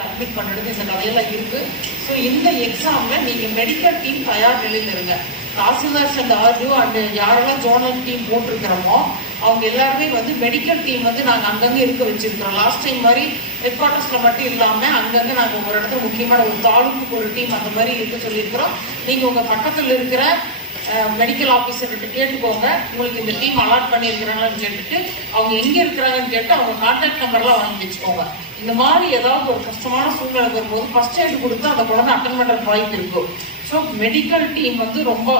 Admit பண்ணுறது இந்த கதையெல்லாம் இருக்கு. ஸோ இந்த எக்ஸாம்ல நீங்க மெடிக்கல் டீம் தயார் நிலையில் இருங்க. தாசில்தார்ஸ் அண்ட் ஆர்டிஓ அண்ட் யாரெல்லாம் ஜோனல் டீம் போட்டிருக்கிறோமோ அவங்க எல்லாருமே வந்து மெடிக்கல் டீம் வந்து நாங்கள் அங்கங்கே இருக்க வச்சிருக்கிறோம். லாஸ்ட் டைம் மாதிரி ஹெட் குவார்ட்டர்ஸில் மட்டும் இல்லாமல் அங்கங்கே நாங்கள் ஒரு இடத்துல முக்கியமான ஒரு தாலுக்கு ஒரு டீம் அந்த மாதிரி இருக்க சொல்லியிருக்கிறோம். நீங்கள் உங்கள் பக்கத்தில் இருக்கிற மெடிக்கல் ஆஃபீஸர்கிட்ட கேட்டுக்கோங்க. உங்களுக்கு இந்த டீம் அலாட் பண்ணியிருக்கிறாங்களான்னு கேட்டுட்டு அவங்க எங்கே இருக்கிறாங்கன்னு கேட்டு அவங்க கான்டாக்ட் நம்பர்லாம் வாங்கி வச்சுக்கோங்க. இந்த மாதிரி ஏதாவது ஒரு கஷ்டமான சூழ்நிலை வரும்போது ஃபர்ஸ்ட் எய்டு கொடுத்து அந்த குழந்தை அட்டன் பண்ணுற வாய்ப்பு இருக்கும் ஸோ மெடிக்கல் டீம் வந்து ரொம்ப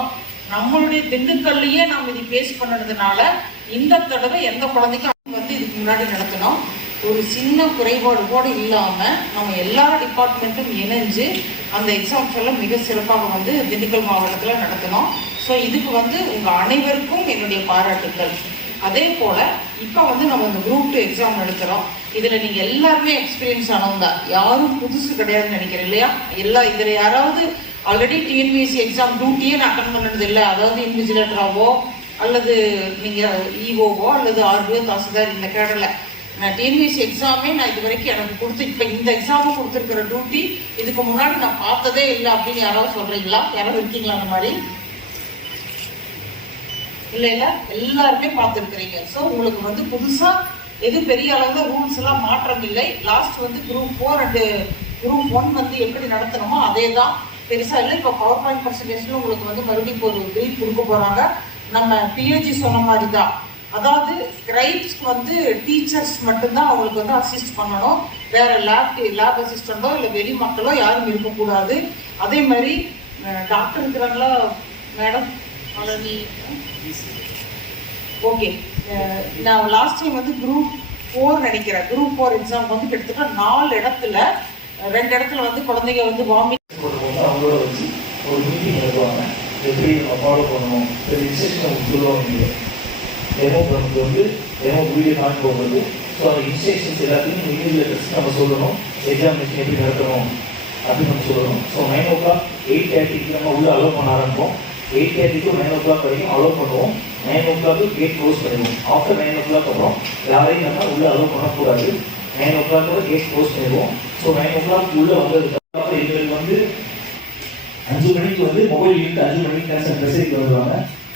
நம்மளுடைய திண்டுக்கல்லையே நாம் இது பேஸ் பண்ணதுனால இந்த தடவை எந்த குழந்தைக்கும் வந்து இதுக்கு முன்னாடி நடத்தணும். ஒரு சின்ன குறைபாடு கூட இல்லாமல் நம்ம எல்லா டிபார்ட்மெண்ட்டும் இணைஞ்சு அந்த எக்ஸாம்ஸெல்லாம் மிக சிறப்பாக வந்து திண்டுக்கல் மாவட்டத்தில் நடத்தணும். ஸோ இதுக்கு வந்து உங்கள் அனைவருக்கும் என்னுடைய பாராட்டுக்கள். அதே போல் இப்போ வந்து நம்ம இந்த குரூப் டூ எக்ஸாம் நடத்துகிறோம் இதில் நீங்கள் எல்லாருமே எக்ஸ்பீரியன்ஸ் ஆனவங்க. யாரும் புதுசு கிடையாதுன்னு நினைக்கிறேன் இல்லையா? எல்லா இதில் யாராவது ஆல்ரெடி டிஎன்பிஎஸ்சி எக்ஸாம் டியூட்டியே நான் அட்டன் பண்ணது இல்லை. அதாவது இன்விஜிலேட்டராகவோ அல்லது நீங்கள் இஓவோ அல்லது ஆர்டிஓ தாசில்தார் இந்த கேடரில். நான் டிஎன்பிஎஸ்சி எக்ஸாமே நான் இது வரைக்கும் எனக்கு கொடுத்து இப்போ இந்த எக்ஸாமும் கொடுத்துருக்கிற டியூட்டி இதுக்கு முன்னாடி நான் பார்த்ததே இல்லை அப்படின்னு யாராவது சொல்கிறீங்களா யாராவது இருக்கீங்களா அந்த மாதிரி? இல்லை இல்லை. எல்லாருமே பார்த்துருக்குறீங்க. ஸோ உங்களுக்கு வந்து புதுசாக எது பெரிய அளவில் ரூல்ஸ் எல்லாம் மாற்றம் இல்லை. லாஸ்ட் வந்து group four and group one வந்து எப்படி நடத்தணுமோ அதே தான் பெருசாக இல்லை. இப்போ பவர் பாயிண்ட் பர்சன்டேஜில் உங்களுக்கு வந்து மறுபடியும் இப்போ ஒரு பில் கொடுக்க போகிறாங்க நம்ம பிஹெச்சி சொன்ன மாதிரி தான் அதாவது ஸ்கிரைப்ஸ்க்கு வந்து டீச்சர்ஸ் மட்டும்தான் அவங்களுக்கு வந்து அசிஸ்ட் பண்ணணும். வேற லேப் லேப் அசிஸ்டண்டோ இல்லை வெளி மக்களோ யாரும் இருக்கக்கூடாது. அதே மாதிரி டாக்டர் இருக்கிறாங்களா மேடம் ஓகே நான் லாஸ்ட் டைம் வந்து குரூப் ஃபோர் நினைக்கிறேன். குரூப் ஃபோர் எக்ஸாம் வந்து கிட்டத்தட்ட நாலு இடத்துல ரெண்டு இடத்துல வந்து குழந்தைங்க வந்து வாமிட் அவங்களோட வச்சு ஒரு மீட்டிங் எடுப்பாங்க எப்படி ஃபாலோ பண்ணணும் ஒரு சொல்லுவாங்க டெமோ பண்ணுறது வந்து டெமோ வீடியோ காமிட்டு போகும்போது ஸோ அந்த இன்ஸ்ட்ரக்ஷன்ஸ் எல்லாத்தையும் நீங்கள் லெட்டர்ஸ் நம்ம சொல்லணும் எக்ஸாமினேஷன் எப்படி நடத்தணும் அப்படின்னு நம்ம சொல்லணும். So nine o'clock eight தேர்ட்டிக்கு நம்ம உள்ளே அலோவ் பண்ண ஆரம்பிப்போம். Eight thirty to nine o'clock வரைக்கும் அலோவ் பண்ணுவோம். நைன் ஓ கிளாக்கு கேட் க்ளோஸ் பண்ணிடுவோம். ஆஃப்டர் நைன் ஓ கிளாக் அப்புறம் யாரையும் நம்ம உள்ளே அலோவ் பண்ணக்கூடாது. Nine o'clock gate close பண்ணிடுவோம். ஸோ நைன் ஓ கிளாக் உள்ளே வந்ததுக்கு எங்களுக்கு வந்து அஞ்சு மணிக்கு வந்து மொபைல் யூனிட் அஞ்சு மணிக்கு கன்சல்ட் மெசேஜ் வந்துடுவாங்க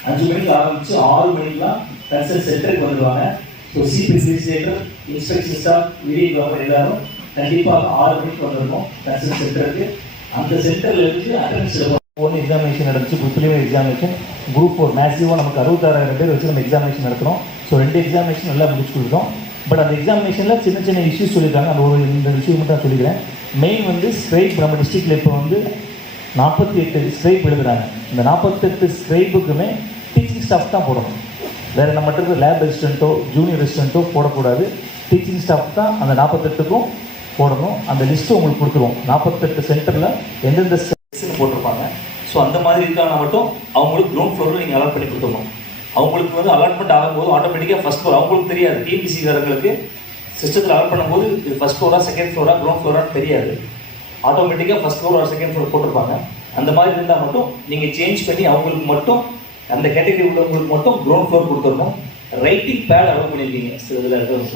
அஞ்சு மணிக்கு ஆரம்பித்து ஆறு மணிக்கெலாம் கன்சல்ட் சென்டருக்கு வந்துடுவாங்க so CB registrar inspection staff videographer எல்லாரும் கண்டிப்பாக ஆறு மணிக்கு வந்திருக்கோம் கன்சல்ட் சென்டருக்கு அந்த சென்டரில் இருந்து அட்டன்ஸ் ஒன் எக்ஸாமினேஷன் நடந்துச்சு. Preliminary examination group four maximum நமக்கு அறுபத்தாறாயிரம் பேர் வச்சு நம்ம எக்ஸாமினேஷன் நடத்துகிறோம் ஸோ ரெண்டு எக்ஸாமினேஷன் நல்லா முடிச்சு கொடுத்தோம் பட் அந்த எக்ஸாமினேஷனில் சின்ன சின்ன இஷ்யூஸ் சொல்லியிருக்காங்க. அந்த ஒரு இந்த விஷயம் மட்டும் நான் சொல்லிக்கிறேன். மெயின் வந்து ஸ்ட்ரைப் நம்ம டிஸ்ட்ரிக்டில் இப்போ வந்து நாற்பத்தி எட்டு ஸ்ட்ரைப் எழுதுகிறாங்க இந்த நாற்பத்தெட்டு ஸ்ட்ரைப்புக்குமே டீச்சிங் ஸ்டாஃப் தான் போடணும். வேறு நம்ம மட்டும் லேப் ரெசிஸ்டண்ட்டோ ஜூனியர் ரெசிஸ்டண்ட்டோ போடக்கூடாது. டீச்சிங் ஸ்டாஃப் தான் அந்த நாற்பத்தெட்டுக்கும் போடணும். அந்த லிஸ்ட்டு உங்களுக்கு கொடுத்துருவோம். நாற்பத்தெட்டு சென்டரில் எந்தெந்த செக்ஷன் போட்டிருப்பாங்க. ஸோ அந்த மாதிரி இருக்காங்கன்னா மட்டும் அவங்களுக்கு க்ரௌண்ட் ஃப்ளோரில் நீங்கள் அலாட் பண்ணி கொடுத்துருணும் அவங்களுக்கு வந்து அலாட்மெண்ட் ஆகும்போது ஆட்டோமேட்டிக்காக ஃபஸ்ட் ஃப்ளோர் அவங்களுக்கு தெரியாது. டிபிசிக்காரங்களுக்கு சிஸ்டத்தில் அலாட் பண்ணும்போது இது ஃபஸ்ட் ஃப்ளோரா செகண்ட் ஃப்ளோரா க்ரௌண்ட் ஃப்ளோரான்னு தெரியாது. ஆட்டோமேட்டிக்காக ஃபஸ்ட் ஃப்ளோர் செகண்ட் ஃப்ளோர் போட்டிருப்பாங்க. அந்த மாதிரி இருந்தால் மட்டும் நீங்கள் சேஞ்ச் பண்ணி அவங்களுக்கு மட்டும் அந்த கேட்டகரி உள்ளவங்களுக்கு மட்டும் க்ரௌண்ட் ஃப்ளோர் கொடுத்துடணும். ரைட்டிங் பேட் அலோவ் பண்ணியிருக்கீங்க. சில இதில்